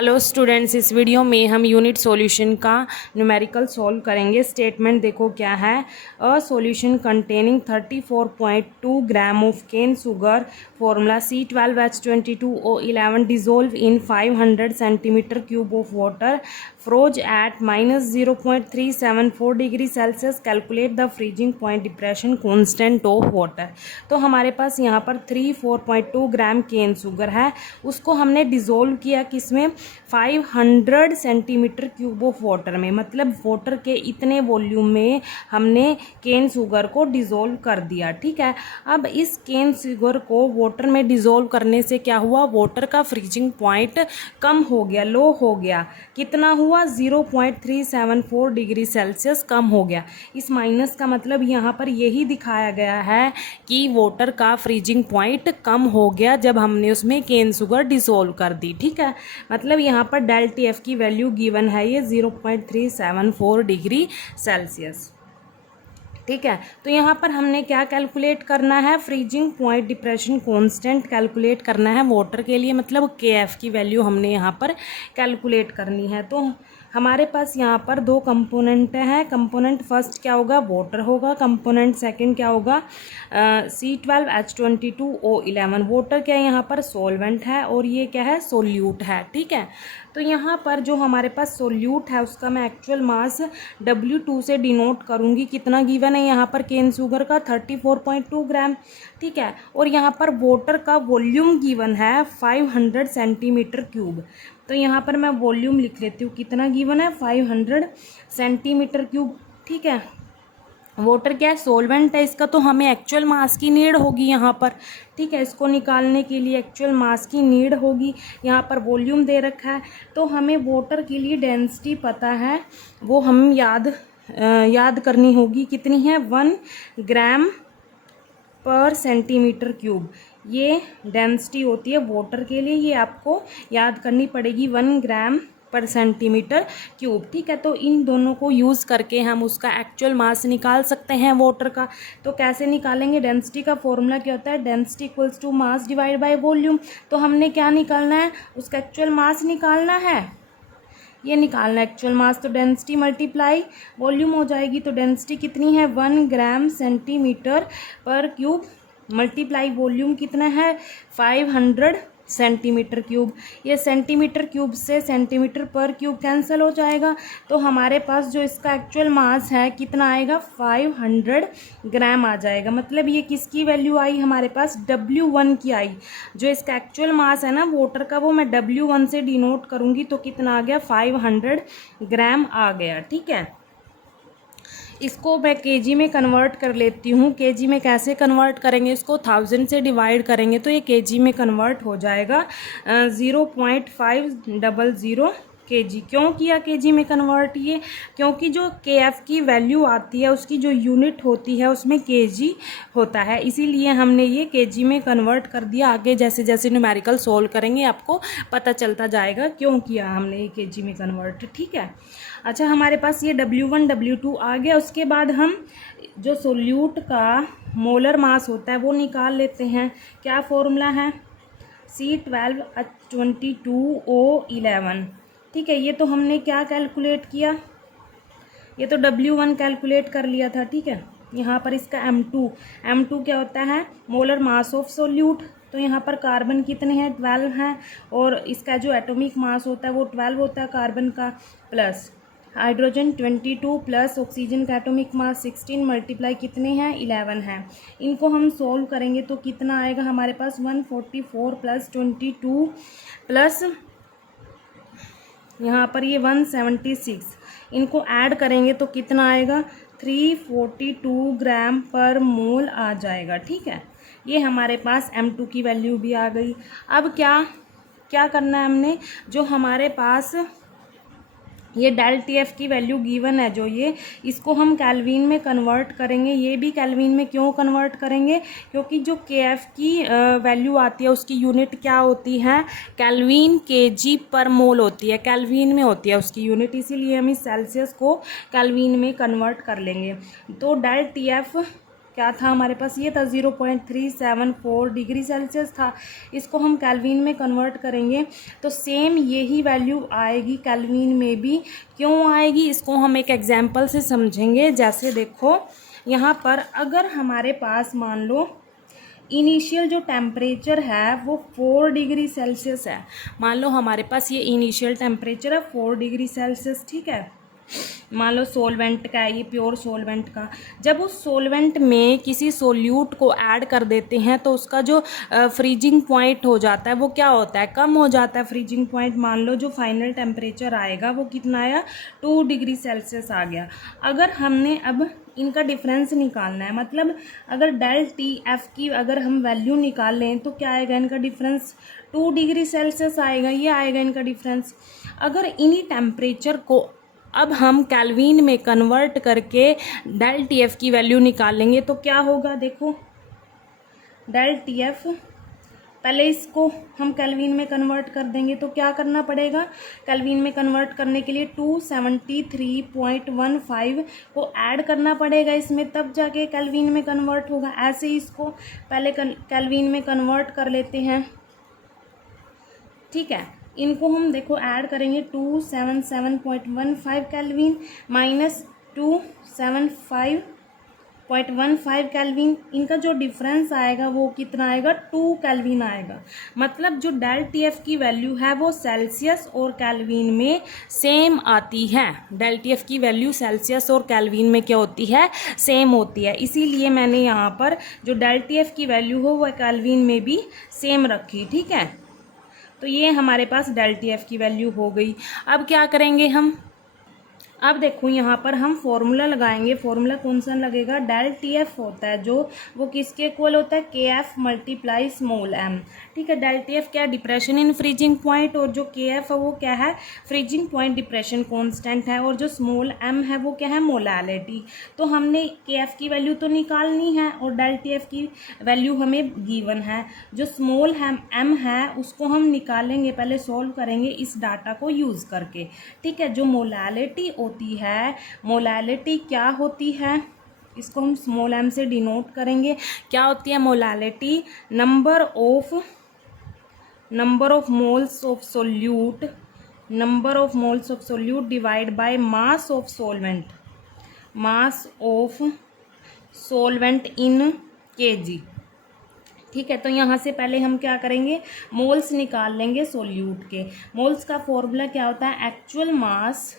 Hello students, इस video में हम यूनिट सॉल्यूशन का न्यूमेरिकल सॉल्व करेंगे। स्टेटमेंट देखो क्या है। A solution containing 34.2 gram of cane sugar formula C12H22O11 dissolve in 500 centimetre cube of water froze at -0.374 degree Celsius. Calculate the freezing point depression constant of water. तो हमारे पास यहाँ पर 34.2 ग्राम cane sugar है, उसको हमने डिजोल्व किया किसमें, 500 सेंटीमीटर क्यूब ऑफ वाटर में। मतलब वाटर के इतने वॉल्यूम में हमने केन शुगर को डिजोल्व कर दिया। ठीक है, अब इस केन शुगर को वाटर में डिजोल्व करने से क्या हुआ, वाटर का फ्रीजिंग पॉइंट कम हो गया, लो हो गया। कितना हुआ, 0.374 डिग्री सेल्सियस कम हो गया। इस माइनस का मतलब यहाँ पर यही दिखाया गया है कि वाटर का फ्रीजिंग पॉइंट कम हो गया जब हमने उसमें केन शुगर डिसोल्व कर दी। ठीक है, मतलब यहाँ पर डेल्टा एफ की वैल्यू गिवन है ये 0.374 डिग्री सेल्सियस। ठीक है, तो यहाँ पर हमने क्या कैलकुलेट करना है, freezing point depression constant calculate करना है वाटर के लिए। मतलब के एफ की वैल्यू हमने यहाँ पर कैलकुलेट करनी है। तो हमारे पास यहाँ पर दो कंपोनेंट हैं। कंपोनेंट फर्स्ट क्या होगा, वाटर होगा। कंपोनेंट सेकंड क्या होगा, C12H22O11। वाटर क्या है, यहाँ पर सॉल्वेंट है और ये क्या है, सोल्यूट है। ठीक है, तो यहाँ पर जो हमारे पास सोल्यूट है उसका मैं एक्चुअल मास W2 से डिनोट करूँगी। कितना गिवन है यहाँ पर केन शुगर का, 34.2 ग्राम। ठीक है, और यहाँ पर वाटर का वॉल्यूम गिवन है 500 सेंटीमीटर क्यूब। तो यहाँ पर मैं वॉल्यूम लिख लेती हूँ, कितना गिवन है, 500 सेंटीमीटर क्यूब। ठीक है, वाटर क्या है, सोलवेंट है, इसका तो हमें एक्चुअल मास की नीड होगी यहाँ पर। ठीक है, इसको निकालने के लिए एक्चुअल मास की नीड होगी। यहाँ पर वॉल्यूम दे रखा है, तो हमें वाटर के लिए डेंसिटी पता है, वो हम याद करनी होगी। कितनी है, 1 ग्राम पर सेंटीमीटर क्यूब। ये डेंसिटी होती है वाटर के लिए, ये आपको याद करनी पड़ेगी, 1 ग्राम पर सेंटीमीटर क्यूब। ठीक है, तो इन दोनों को यूज़ करके हम उसका एक्चुअल मास निकाल सकते हैं वाटर का। तो कैसे निकालेंगे, डेंसिटी का फॉर्मूला क्या होता है, density equals to mass divide by volume. तो हमने क्या निकालना है, उसका एक्चुअल मास निकालना है, ये निकालना है एक्चुअल मास। तो डेंसिटी मल्टीप्लाई वॉल्यूम हो जाएगी। तो डेंसिटी कितनी है, 1 ग्राम सेंटीमीटर पर क्यूब मल्टीप्लाई वॉल्यूम कितना है, 500 सेंटीमीटर क्यूब। ये सेंटीमीटर क्यूब से सेंटीमीटर पर क्यूब कैंसिल हो जाएगा। तो हमारे पास जो इसका एक्चुअल मास है कितना आएगा, 500 ग्राम आ जाएगा। मतलब ये किसकी वैल्यू आई हमारे पास, W1 की आई। जो इसका एक्चुअल मास है ना वाटर का, वो मैं W1 से डिनोट करूँगी। तो कितना आ गया, 500 ग्राम आ गया। ठीक है, इसको मैं केजी में कन्वर्ट कर लेती हूँ। केजी में कैसे कन्वर्ट करेंगे, इसको 1000 से डिवाइड करेंगे तो ये केजी में कन्वर्ट हो जाएगा 0.500 केजी। क्यों किया केजी में कन्वर्ट ये, क्योंकि जो केएफ की वैल्यू आती है उसकी जो यूनिट होती है उसमें केजी होता है, इसीलिए हमने ये केजी में कन्वर्ट कर दिया। आगे जैसे जैसे न्यूमेरिकल सोल्व करेंगे आपको पता चलता जाएगा क्यों किया हमने ये केजी में कन्वर्ट। ठीक है, अच्छा हमारे पास ये W1 W2 आ गया। उसके बाद हम जो सोल्यूट का मोलर मास होता है वो निकाल लेते हैं। क्या फॉर्मूला है, C12H22O11। ठीक है, ये तो हमने क्या कैलकुलेट किया, ये तो W1 कैलकुलेट कर लिया था। ठीक है, यहाँ पर इसका M2 क्या होता है, मोलर मास ऑफ सोल्यूट। तो यहाँ पर कार्बन कितने हैं, 12 हैं, और इसका जो एटॉमिक मास होता है वो 12 होता है कार्बन का, प्लस हाइड्रोजन 22 प्लस ऑक्सीजन का एटॉमिक मास 16 मल्टीप्लाई कितने हैं, 11 हैं। इनको हम सोल्व करेंगे तो कितना आएगा हमारे पास, 144 प्लस 22 प्लस यहाँ पर ये 176, इनको ऐड करेंगे तो कितना आएगा, 342 ग्राम पर मोल आ जाएगा। ठीक है, ये हमारे पास M2 की वैल्यू भी आ गई। अब क्या करना है हमने, जो हमारे पास ये डेल्टा एफ की वैल्यू गिवन है, जो ये इसको हम कैल्विन में कन्वर्ट करेंगे। ये भी कैल्विन में क्यों कन्वर्ट करेंगे, क्योंकि जो के एफ की वैल्यू आती है उसकी यूनिट क्या होती है, कैल्विन केजी पर मोल होती है, कैल्विन में होती है उसकी यूनिट, इसीलिए हम इस सेल्सियस को कैल्विन में कन्वर्ट कर लेंगे। तो डेल्टा एफ क्या था हमारे पास, ये था 0.374 डिग्री सेल्सियस था। इसको हम केल्विन में कन्वर्ट करेंगे तो सेम यही वैल्यू आएगी केल्विन में भी। क्यों आएगी, इसको हम एक एग्जांपल से समझेंगे। जैसे देखो यहाँ पर अगर हमारे पास मान लो इनिशियल जो टेम्परेचर है वो 4 डिग्री सेल्सियस है। मान लो हमारे पास ये इनिशियल टेम्परेचर है 4 डिग्री सेल्सियस, ठीक है। मान लो सोलवेंट का है, ये प्योर सोलवेंट का। जब उस सोलवेंट में किसी सोल्यूट को ऐड कर देते हैं तो उसका जो फ्रीजिंग पॉइंट हो जाता है वो क्या होता है, कम हो जाता है फ्रीजिंग पॉइंट। मान लो जो फाइनल टेम्परेचर आएगा वो कितना आया, 2 डिग्री सेल्सियस आ गया। अगर हमने अब इनका डिफरेंस निकालना है, मतलब अगर डेल टी एफ की अगर हम वैल्यू निकाल लें तो क्या आएगा इनका डिफरेंस, 2 डिग्री सेल्सियस आएगा, ये आएगा इनका डिफरेंस। अगर इन्हीं टेम्परेचर को अब हम केल्विन में कन्वर्ट करके डेल टी एफ की वैल्यू निकालेंगे तो क्या होगा, देखो डेल टी एफ, पहले इसको हम केल्विन में कन्वर्ट कर देंगे तो क्या करना पड़ेगा, केल्विन में कन्वर्ट करने के लिए 273.15 को ऐड करना पड़ेगा इसमें, तब जाके केल्विन में कन्वर्ट होगा। ऐसे ही इसको पहले केल्विन में कन्वर्ट कर लेते हैं, ठीक है। इनको हम देखो ऐड करेंगे 277.15 केल्विन माइनस 275.15 केल्विन, इनका जो डिफरेंस आएगा वो कितना आएगा, 2 केल्विन आएगा। मतलब जो डेल टी एफ की वैल्यू है वो सेल्सियस और केल्विन में सेम आती है। डेल टी एफ की वैल्यू सेल्सियस और केल्विन में क्या होती है, सेम होती है। इसीलिए मैंने यहाँ पर जो डेल टी एफ की वैल्यू हो वो केल्विन में भी सेम रखी, ठीक है। तो ये हमारे पास डेल टी एफ की वैल्यू हो गई। अब क्या करेंगे हम, अब देखो यहाँ पर हम फॉर्मूला लगाएंगे। फॉर्मूला कौन सा लगेगा, डेल टी एफ होता है जो वो किसके इक्वल होता है, के एफ मल्टीप्लाई स्मॉल एम, ठीक है। डेल टी एफ क्या है, डिप्रेशन इन फ्रीजिंग पॉइंट, और जो के एफ है वो क्या है, फ्रीजिंग पॉइंट डिप्रेशन कांस्टेंट है, और जो स्मॉल एम है वो क्या है, मोलालिटी। तो हमने के एफ की वैल्यू तो निकालनी है और डेल टी एफ की वैल्यू हमें गिवन है। जो स्मॉल एम है उसको हम निकालेंगे, पहले सॉल्व करेंगे इस डाटा को यूज़ करके, ठीक है। जो मोलालिटी होती है, मोलालिटी क्या होती है, इसको हम स्मॉल एम से डिनोट करेंगे। क्या होती है molality, number of moles of solute, number of moles of solute divide by mass of solvent, mass of solvent in KG, ठीक है। तो यहाँ से पहले हम क्या करेंगे, मोल्स निकाल लेंगे सोल्यूट के। मोल्स का फॉर्मूला क्या होता है, actual mass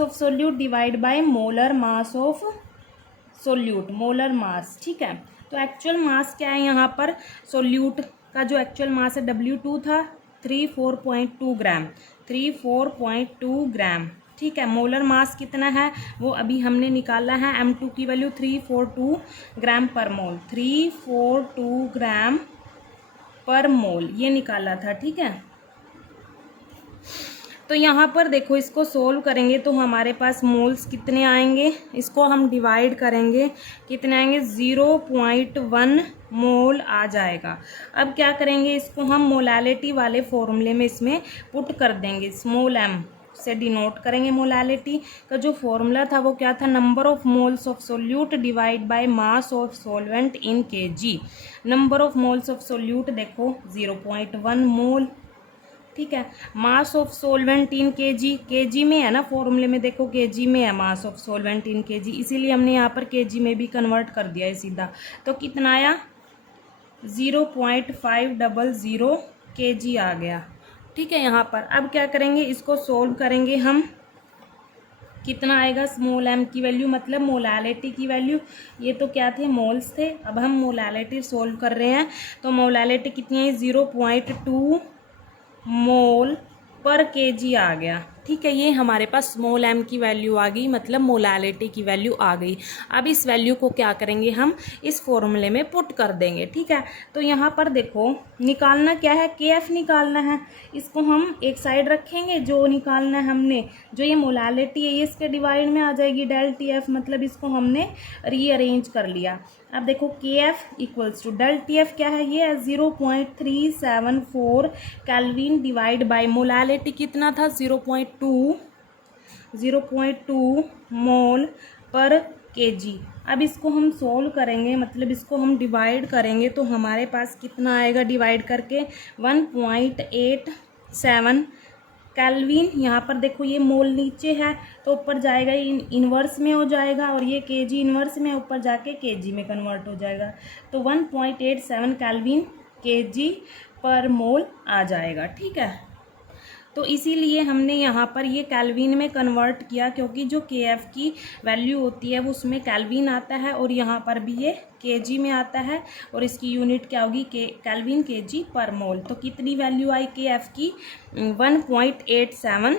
of solute divide by molar mass of solute, molar mass, ठीक है। तो एक्चुअल मास क्या है, यहाँ पर सोल्यूट का जो एक्चुअल मास है W2 था 34.2 ग्राम, 34.2 ग्राम, ठीक है। मोलर मास कितना है वो अभी हमने निकाला है, M2 की वैल्यू 342 ग्राम पर मोल, 342 ग्राम पर मोल ये निकाला था, ठीक है। तो यहाँ पर देखो इसको सोल्व करेंगे तो हमारे पास मोल्स कितने आएंगे, इसको हम डिवाइड करेंगे, कितने आएंगे, 0.1 मोल आ जाएगा। अब क्या करेंगे, इसको हम मोलालिटी वाले फॉर्मूले में इसमें पुट कर देंगे, स्मॉल एम से डिनोट करेंगे। मोलालिटी का जो फॉर्मूला था वो क्या था, number of moles of solute divide by mass of solvent in KG. Number of moles of solute देखो 0.1 मोल, ठीक है। Mass of solvent in KG, KG में है ना फॉर्मूले में, देखो केजी में है mass of solvent in KG, इसीलिए हमने यहाँ पर केजी में भी कन्वर्ट कर दिया है सीधा। तो कितना आया, 0.500 केजी आ गया, ठीक है। यहाँ पर अब क्या करेंगे, इसको सोल्व करेंगे हम, कितना आएगा, स्मॉल एम की वैल्यू मतलब मोलालिटी की वैल्यू, ये तो क्या थे, मोल्स थे। अब हम मोलालिटी सोल्व कर रहे हैं तो मोलालिटी कितनी है, 0.2 मोल पर केजी आ गया, ठीक है। ये हमारे पास स्मॉल एम की वैल्यू आ गई, मतलब मोलालिटी की वैल्यू आ गई। अब इस वैल्यू को क्या करेंगे, हम इस फॉर्मूले में पुट कर देंगे, ठीक है। तो यहाँ पर देखो निकालना क्या है, के एफ निकालना है। इसको हम एक साइड रखेंगे, जो निकालना है हमने, जो ये मोलालिटी है ये इसके डिवाइड में आ जाएगी डेल टी एफ, मतलब इसको हमने रीअरेंज कर लिया। अब देखो K F equals to del T F क्या है, ये है 0.374 केल्विन डिवाइड बाय मोलालिटी कितना था, 0.2 मोल पर केजी। अब इसको हम सोल्व करेंगे, मतलब इसको हम डिवाइड करेंगे तो हमारे पास कितना आएगा डिवाइड करके 1.87 केल्विन। यहाँ पर देखो ये मोल नीचे है तो ऊपर जाएगा इन्वर्स में हो जाएगा, और ये केजी इन्वर्स में ऊपर जाके केजी में कन्वर्ट हो जाएगा। तो 1.87 केल्विन केजी पर मोल आ जाएगा। ठीक है, तो इसीलिए हमने यहाँ पर ये केल्विन में कन्वर्ट किया, क्योंकि जो KF की वैल्यू होती है वो उसमें केल्विन आता है, और यहाँ पर भी ये केजी में आता है, और इसकी यूनिट क्या होगी केल्विन केजी पर मोल। तो कितनी वैल्यू आई KF की 1.87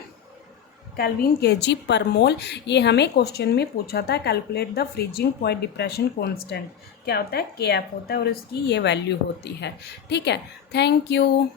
केल्विन केजी पर मोल। ये हमें क्वेश्चन में पूछा था, calculate the freezing point depression constant क्या होता है KF होता है, और इसकी ये वैल्यू होती है। ठीक है, थैंक यू।